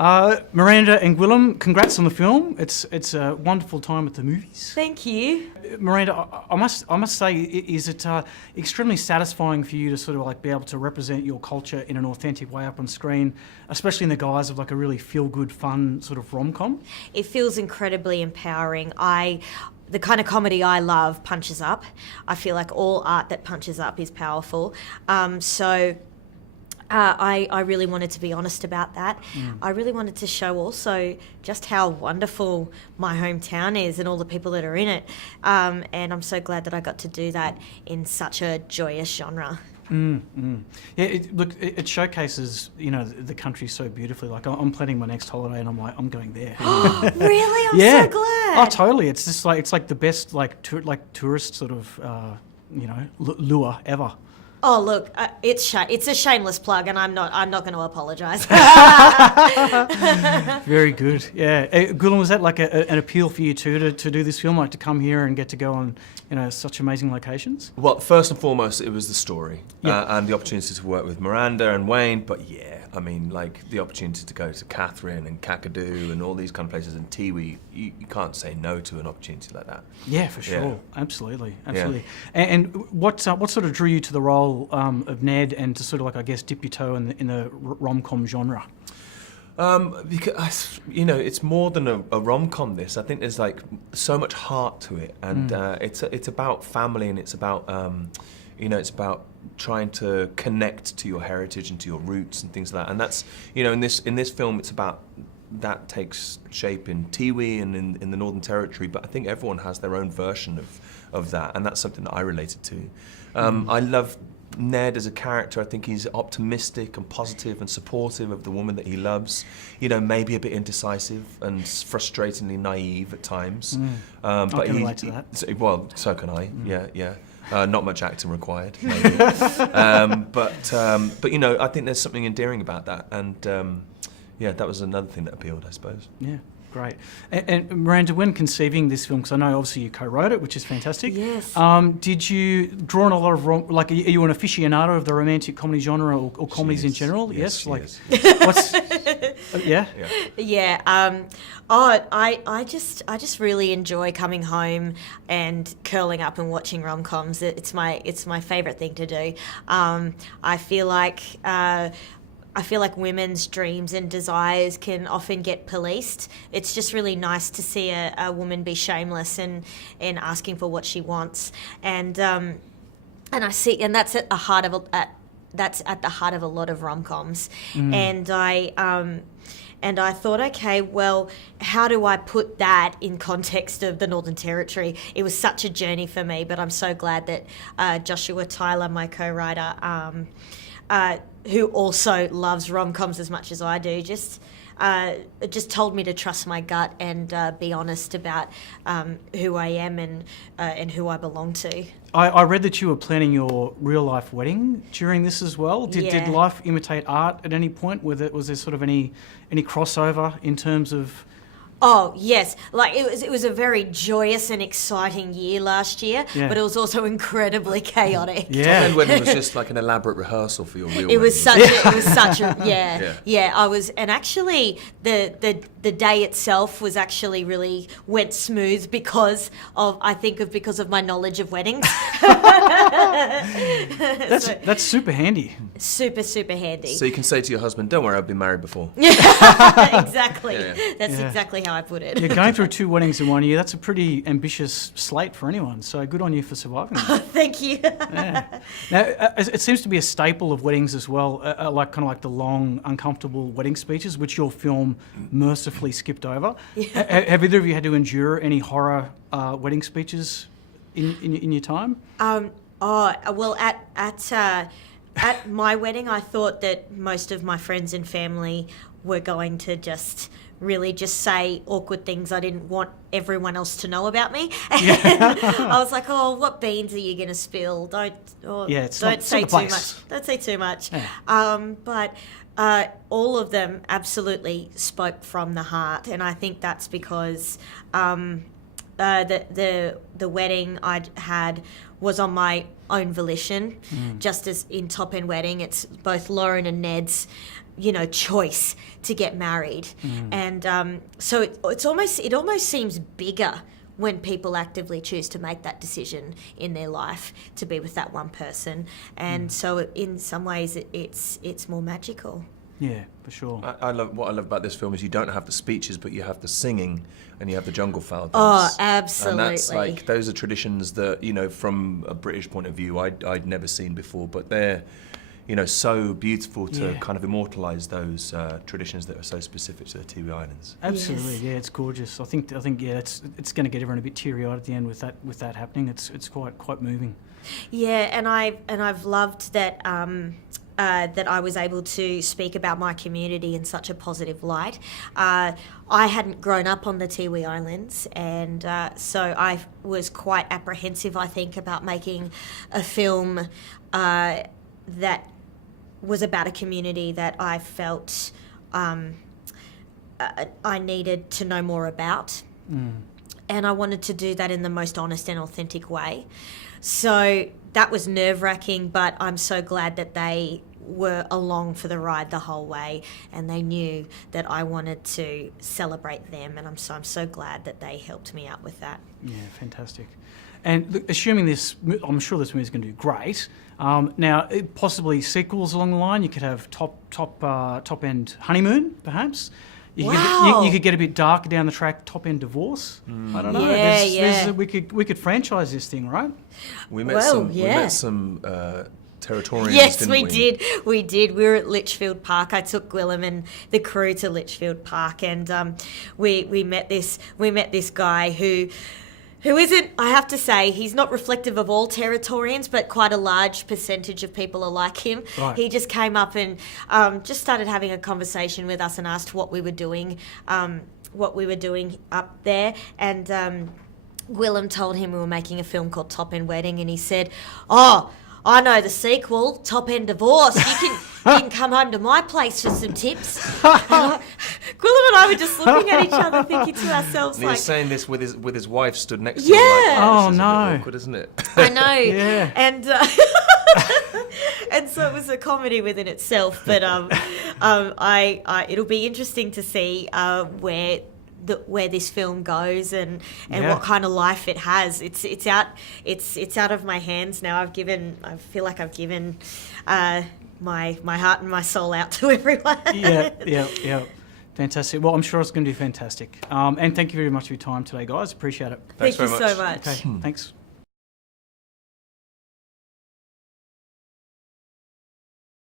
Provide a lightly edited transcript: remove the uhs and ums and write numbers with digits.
Miranda and Gwilym, congrats on the film. It's a wonderful time at the movies. Thank you. Miranda, I must say, is it extremely satisfying for you to sort of like be able to represent your culture in an authentic way up on screen, especially in the guise of like a really feel-good, fun sort of rom-com? It feels incredibly empowering. The kind of comedy I love punches up. I feel like all art that punches up is powerful. I really wanted to be honest about that. I really wanted to show also just how wonderful my hometown is and all the people that are in it. And I'm so glad that I got to do that in such a joyous genre. Yeah, it showcases, the country so beautifully. Like, I'm planning my next holiday and I'm like, I'm going there. Really? I'm yeah. so glad. Oh, totally. It's just like, it's like the best tourist sort of, lure ever. Oh, look, it's a shameless plug, and I'm not going to apologise. Very good. Yeah, Gwilym, was that like an appeal for you too to do this film, like to come here and get to go on, such amazing locations? Well, first and foremost, it was the story Yeah. and the opportunity to work with Miranda and Wayne. But yeah, I mean, like the opportunity to go to Catherine and Kakadu and all these kind of places and Tiwi, you can't say no to an opportunity like that. Yeah, for sure. Yeah. Absolutely. Yeah. And what sort of drew you to the role of Ned and to sort of like, I guess, dip your toe in the rom-com genre? Because it's more than a rom-com. This, I think, there's like so much heart to it, and it's about family, and it's about it's about trying to connect to your heritage and to your roots and things like that. And that's in this film, it's about that takes shape in Tiwi and in the Northern Territory. But I think everyone has their own version of that, and that's something that I related to. I love Ned as a character. I think he's optimistic and positive and supportive of the woman that he loves. Maybe a bit indecisive and frustratingly naive at times. But I can relate to that. So can I. Yeah. Not much acting required, maybe. But I think there's something endearing about that, and that was another thing that appealed, I suppose. Yeah. Great. And Miranda, when conceiving this film, because I know obviously you co-wrote it, which is fantastic. Yes. Did you draw on a lot of are you an aficionado of the romantic comedy genre or comedies in general? Yes. What's? Yeah. Yeah. I just really enjoy coming home and curling up and watching rom-coms. It's my favourite thing to do. I feel like women's dreams and desires can often get policed. It's just really nice to see a woman be shameless and asking for what she wants. And that's at the heart of a lot of rom-coms. And I thought, okay, well, how do I put that in context of the Northern Territory? It was such a journey for me, but I'm so glad that Joshua Tyler, my co-writer, who also loves rom-coms as much as I do, just told me to trust my gut and be honest about who I am and who I belong to. I read that you were planning your real-life wedding during this as well. Did life imitate art at any point? Was there sort of any crossover in terms of? Oh, yes. Like, it was a very joyous and exciting year last year, but it was also incredibly chaotic. Yeah. And when it was just like an elaborate rehearsal for your real wedding. It was such a I was, and actually the day itself was actually really went smooth because of my knowledge of weddings. That's super handy. Super, super handy. So you can say to your husband, "Don't worry, I've been married before." Exactly. Yeah. That's exactly how I put it. Yeah, going through 2 weddings in 1 year, that's a pretty ambitious slate for anyone. So good on you for surviving that. Thank you. Yeah. Now, it seems to be a staple of weddings as well, like the long, uncomfortable wedding speeches, which your film mercifully skipped over. Yeah. Have either of you had to endure any horror wedding speeches in your time? Well, at my wedding, I thought that most of my friends and family were going to just say awkward things I didn't want everyone else to know about me. And I was like, "Oh, what beans are you going to spill? Don't say too much. Don't say too much." Yeah. But all of them absolutely spoke from the heart, and I think that's because the wedding I'd had was on my own volition. Just as in Top End Wedding, it's both Lauren and Ned's choice to get married. And so it almost seems bigger when people actively choose to make that decision in their life to be with that one person. And so in some ways it's more magical. Yeah, for sure. What I love about this film is you don't have the speeches, but you have the singing and you have the jungle fowl dance. Oh, absolutely. And that's like, those are traditions that, from a British point of view, I'd never seen before, but they're, so beautiful to kind of immortalise those traditions that are so specific to the Tiwi Islands. Absolutely, yeah, it's gorgeous. I think it's going to get everyone a bit teary-eyed at the end with that happening. It's quite moving. Yeah, and I've loved that that I was able to speak about my community in such a positive light. I hadn't grown up on the Tiwi Islands, and so I was quite apprehensive, I think, about making a film that was about a community that I felt I needed to know more about. And I wanted to do that in the most honest and authentic way. So that was nerve-wracking, but I'm so glad that they were along for the ride the whole way, and they knew that I wanted to celebrate them, and I'm so glad that they helped me out with that. Yeah, fantastic. And look, assuming I'm sure this movie's going to do great. Now, possibly sequels along the line. You could have top end honeymoon, perhaps. You could get a bit darker down the track. Top end divorce. I don't know. We could franchise this thing, right? We met some Territorians. Yes, didn't we did. We were at Litchfield Park. I took Gwilym and the crew to Litchfield Park, and we met this guy who isn't, I have to say, he's not reflective of all Territorians, but quite a large percentage of people are like him. Right. He just came up and just started having a conversation with us and asked what we were doing up there. And Gwilym told him we were making a film called Top End Wedding, and he said, "Oh, I know the sequel, Top End Divorce. You can come home to my place for some tips." Gwilym and I were just looking at each other, thinking to ourselves, and he like, was saying this with his wife stood next to him. Yeah. Like, Oh, this is no. a bit awkward, isn't it? I know. Yeah. And and so it was a comedy within itself. But it'll be interesting to see where this film goes and what kind of life it has. It's out of my hands now. I feel like I've given my heart and my soul out to everyone. Yeah. Fantastic. Well, I'm sure it's going to do fantastic. And thank you very much for your time today, guys. Appreciate it. Thanks Thank very you much. so much. Okay, thanks.